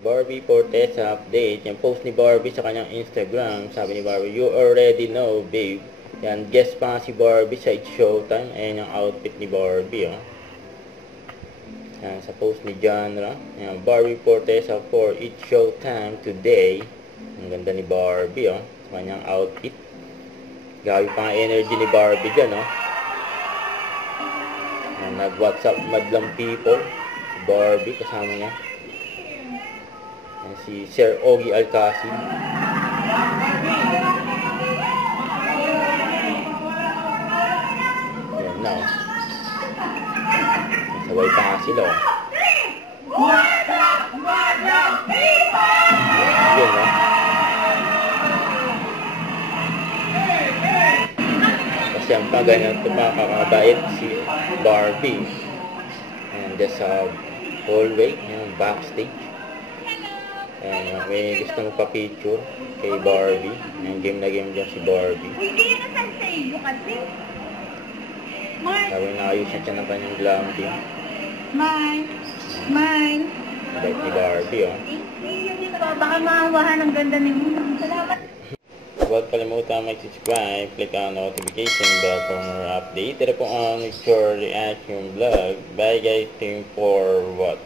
Barbie Fortesa update. Yung post ni Barbie sa kanyang Instagram. Sabi ni Barbie, you already know, babe. Yan, guest pa nga si Barbie sa It's Showtime. Ayan yung outfit ni Barbie, oh. Yan, sa post ni Genre. Yan, Barbie Fortesa for It's Showtime today. Ang ganda ni Barbie, oh. Sa kanyang outfit. Gabi pa nga energy ni Barbie dyan, oh. Yan, nag-WhatsApp madlang people. Si Barbie, kasama niya. Yan, si Sir Ogie Alcacid. Yan na, oh. Sabay pa nga sila, oh. Yun, oh. Kasi ang ganyan ito makakabait si Barbie. And just sa hallway, yung backstage. And may gusto magpa-picture kay Barbie. Yung game na game dyan si Barbie. Sabi na ayos siya ng kanyang glam team. Smile. Smile. Bait ni Barbie, oh. Baka maawahan ang ganda ni mo. Salamat. Huwag kalimutan mag-subscribe, click on notification bell for more update. Ito po ang Victor Reaction Vlog. Bye guys, team for what?